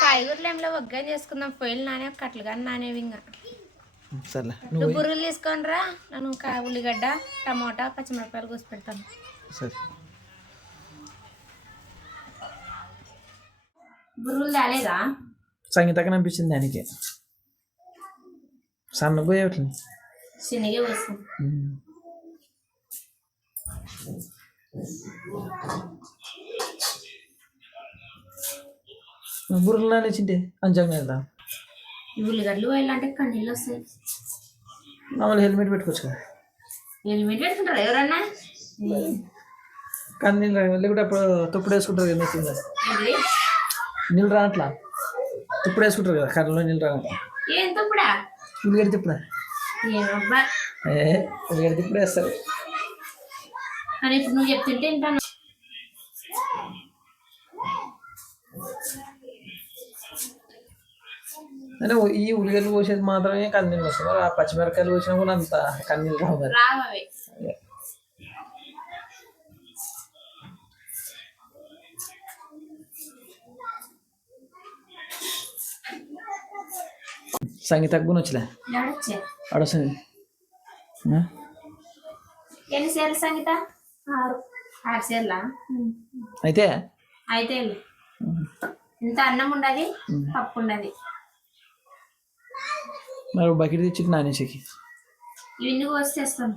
కాయగూరలు ఏమిలో ఒగ్గా చేసుకుందాం. పొయ్యిలు నానే కట్లు కానీ నానేవి ఇంకా. సర్లే నువ్వు బుర్రలు తీసుకొని రా నేను ఉల్లిగడ్డ టమోటా పచ్చిమిరపకాయలు కోసి పెడతాను. సరే. బుర్రలు తేలేదా? సంగీతకి అనిపించింది దానికి. సన్నపోయేట్లు శనగ వేసి బుర్రలు నానేసింటే అంచంగా వెళ్దాం ఈ ఉల్లిగడ్డలు వేయాలంటే కన్నీళ్ళు వస్తాయి. మామూలు హెల్మెట్ పెట్టుకోవచ్చు కదా. హెల్మెట్ పెట్టుకుంటారా ఎవరన్నా? కానీ నీళ్ళు లేకుంటే అప్పుడు తుప్పుడు వేసుకుంటారు కదా. ఇది నీళ్ళు రానట్లా? తుప్పుడు వేసుకుంటారు కదా కర్రలో నీళ్ళు రానట్లా ఏం తప్పుడా? ఉల్లిగడ్డ తిప్పుడా? ఏ ఉల్లిగడ్డ తిప్పుడు వేస్తారు. అని ఇప్పుడు నువ్వు చెప్తుంటే అంటే ఈ ఉల్లిగడ్డలు పోసేది మాత్రమే కన్నీళ్ళు వస్తాయి. మరి ఆ పచ్చిమిరకాయలు పోసినా కూడా అంత కన్నీళ్ళు రావు మరి. రావవి. సంగీత గుణ వచ్చలే నడచ్చే అడొస్తుంది ఎన్ని సేర్లు సంగీత? ఆరు. ఆరు సేర్లా? అయితే? అయితే. ఇంత అన్నం ఉండదు పప్పు ఉండదు. మరి బకెట్ తెచ్చి నానేసేకి. ఇవన్నీ కోసి తెస్తాను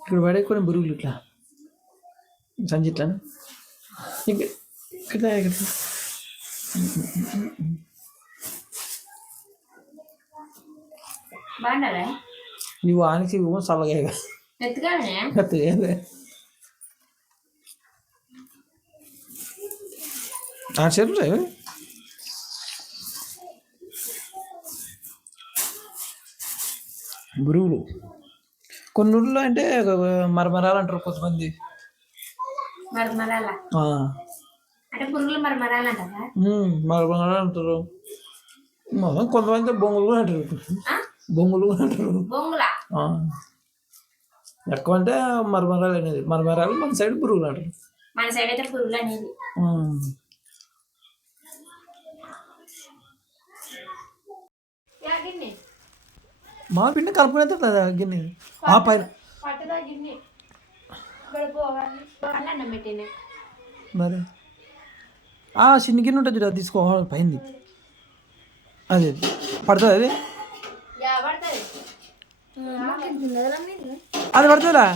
ఇక్కడ పడే కొన్ని బురుగులు ఇట్లా. సంచి ఇట్లా ఇక్కడ ఇక్కడ. ఇక్కడ నువ్వు ఆనికి చల్లగా ఎత్తుగానే ఆ సార్ బురుగులు కొన్ని ఊళ్ళో అంటే మరమరాలు అంటారు కొంతమంది మరమరాల అంటారు కొంతమంది బొంగులు కూడా అంటారు? బొంగులు కూడా అంటారు బొంగుల ఆ. ఎక్కువ అంటే మరమరాలు అనేది మరమరాలు మన సైడ్ పురుగులు అంటారు మన సైడ్ అయితే పురుగులు అనేది ఆ. గిన్నె మా పిండి కలుపుకునేది కదా గిన్నె. ఆ పైన. పట్టుదా గిన్నె. అన్నం పెట్టినే మరి? ఆ చిన్న గిన్నె ఉంటుంది చూడ తీసుకో పైంది. అది పడుతుంది అది? అది పడుతుందా.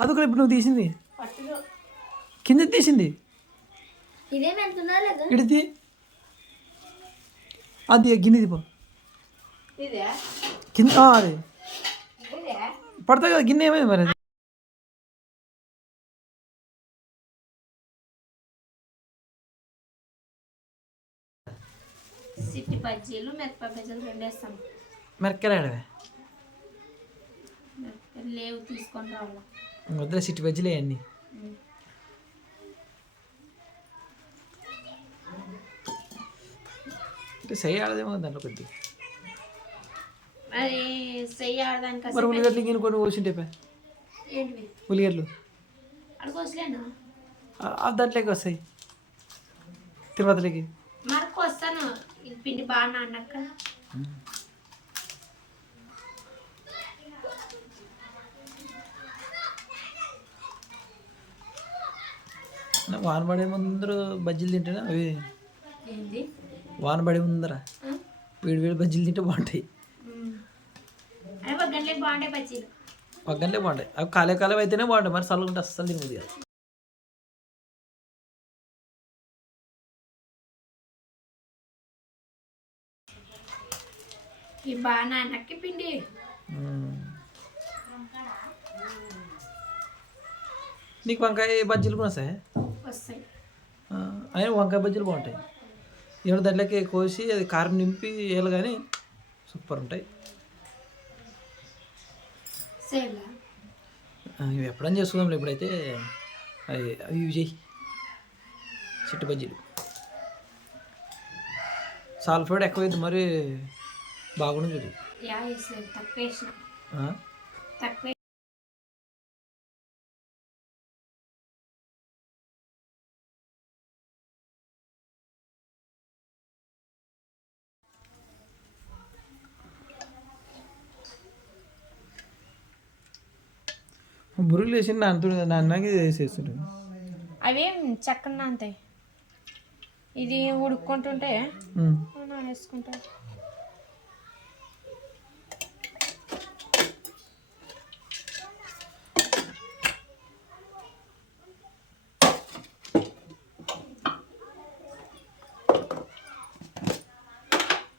అది కూడా ఇప్పుడు నువ్వు తీసింది. కింద తీసింది. ఇడిది అది గిన్నె పో. ఇదే? కింద అది. ఇదే పడుతుంది కదా గిన్నె ఏమైంది మరి? సిట్టి బజ్జీలు మిరపకాయ బజ్జీలు రెండు వేస్తాం. లేవు తీసుకొని రావాలి. వద్దులే సిట్టి బజ్జీలే అన్నీ. అంటే సై ఆడదేమో దాంట్లో కొద్దిగా. చెయ్యి ఆడదానికి మరి ఉల్లిగడ్డలు గిన్నె కొన్ని పోసింటే పే. ఏంటివి? ఉల్లిగడ్డలు. ఆ దాంట్లోకి వస్తాయి. తిరుపతిలోకి. మరకు వస్తాను. ఇది పిండి బాగా నాన్నాక వాన పడే ముందర బజ్జీలు తింటేనా? అవి వాన పడే ముందర? వేడి వేడి బజ్జీలు తింటే బాగుంటాయి ఉమ్. అదే ఒక గంటలకు బాగుంటాయి బజ్జీలు. పక్కనే బాగుంటాయి. అవి కాలే కాలం అయితేనే బాగుంటాయి. మరి చల్లగుంటే అస్సలు తినదు కదా ఈ పిండి. నీకు వంకాయ బజ్జీలు కూడా వస్తాయి? అయినా వంకాయ బజ్జీలు బాగుంటాయి. ఏడు దాంట్లోకి కోసి అది కారం నింపి వేయాలి కానీ సూపర్ ఉంటాయి. ఇవి ఎప్పుడైనా చేసుకుందాం ఇప్పుడైతే. అవి అవి ఇవి చెయ్యి చిట్టు బజ్జీలు. సాల్ఫైడ్ ఎక్కువైంది మరి బాగుంది చూడు. యా వేసేది తక్కువ వేసిన ఆ? తక్కువ బురుగులు వేసి నాన్నతో నాన్నకి వేసేస్తుంటాడు అవి చక్కన అంతాయి ఇది ఉడుక్కుంటుంటే. వేసుకుంటా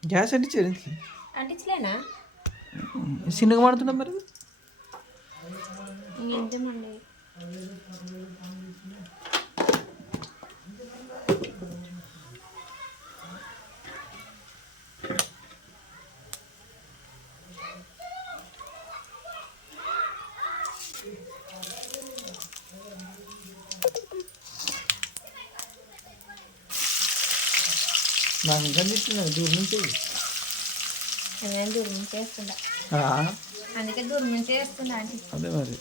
గ్యాస్ అంటే చేరింది అంటించలేనా? చిన్నగా మాడుతున్నా మరి? ఇంకేమండి నాకు ఇంకా చెప్తున్నాను దూరం నుంచి? దూరం నుంచి వేస్తుండా ఆ, అందుకే దూరం నుంచి అదే మరి.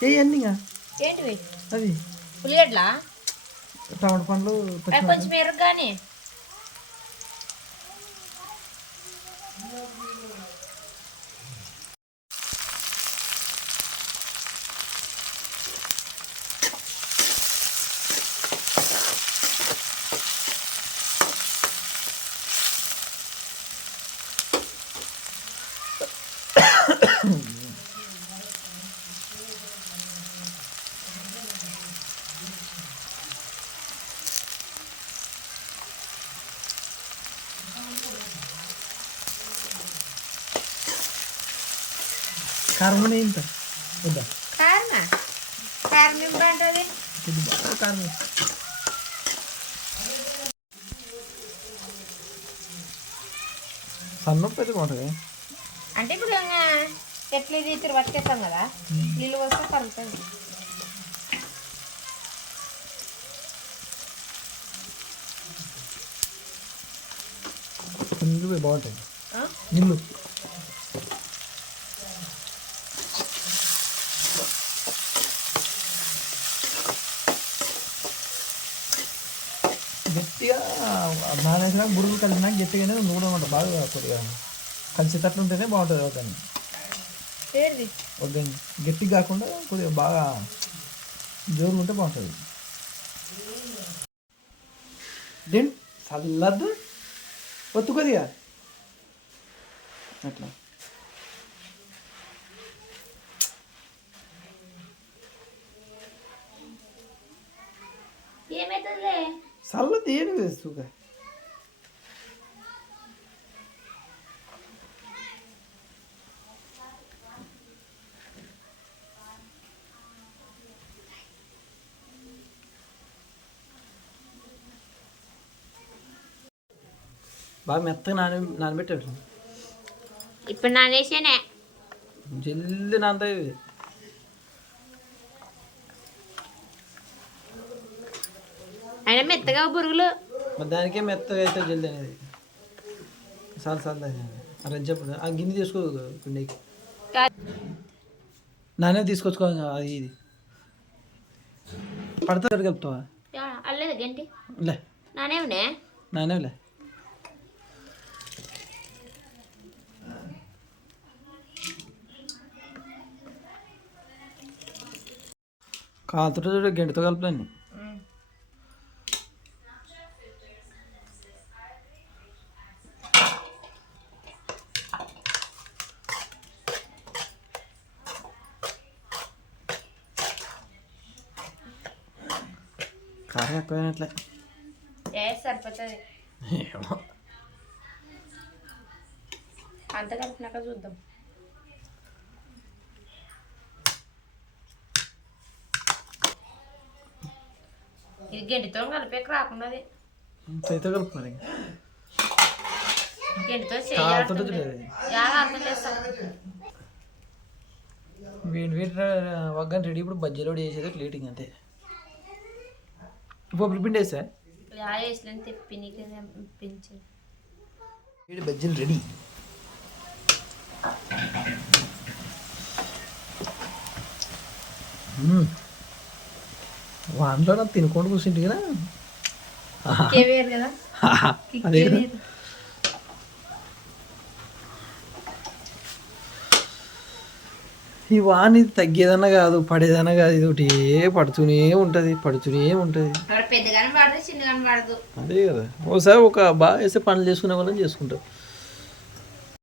ఏ అన్నీగా ఏంటివి? అది ఉల్లిగడ్డలా టమాటా పండ్లు అవి. కొంచెం ఎరగానే కారం కూడా ఇంత వద్దా? కారమా కారం బాగుంటుంది ఇది బాగా కారం సన్నప్పు అయితే బాగుంటుంది. అంటే ఇప్పుడు ఎట్లా ఇది ఇద్దరు పట్టుకేస్తాం కదా నీళ్ళు వస్తే కలుగుతుంది నిల్లు బాగుంటుంది? నిల్లు నానేసిన బుడుగు కలిపినా గట్టిగానే నూనె ఉంటుంది బాగా కొద్దిగా కలిసేటట్లు ఉంటేనే బాగుంటుంది ఏది? వద్దని గట్టిగా కాకుండా కొద్దిగా బాగా జోరు ఉంటే బాగుంటుంది. దేని చల్లద్దు ఒత్తు కొద్దిగా. అట్లా. ఏమవుతుందిలే చల్ల తీయడు బాగా మెత్తగా నాన నానబెట్టాడు. ఇప్పుడు నానేసానే. జల్ది నానతా ఇది. అయినా మెత్తగా పురుగులు దానికే మెత్తగా అయితే జల్ది అనేది. చాలు అరే చెప్పు ఆ గిన్నె తీసుకో పిండికి నానే తీసుకొచ్చుకో అది ఇది. పడతా కలుపుతావా అల్లేదు గంటి? లే నానేమనే నానేలే కాలుతో చూడ గంటతో కలుపుతాను కారం ఎక్కువైనట్లే ఏ సరిపోతుంది ఏమో అంత కలిపినాక చూద్దాం గంటితో కలిపేకి రాకున్నది? కలుపుకోవాలి ఇంకా. గంటితో వీటి వీటి వగ్గని రెడీ ఇప్పుడు బజ్జీలో చేసేది ప్లేటింగ్ అంతే. పప్పులు పిండి వేసా? వేసిన వీడి బజ్జీలు రెడీ. మ్మ్. వానలో నాకు తినుకోండి కూర్చుంటే కదా. అదే కదా. ఈ వాని తగ్గేదన్నా కాదు పడేదన్నా కాదు ఇది ఒకటి పడుతూనే ఉంటుంది పడుతూనే ఉంటుంది. అదే కదా. ఓసారి ఒక బాగా వేసే పనులు చేసుకునే వాళ్ళని చేసుకుంటారు.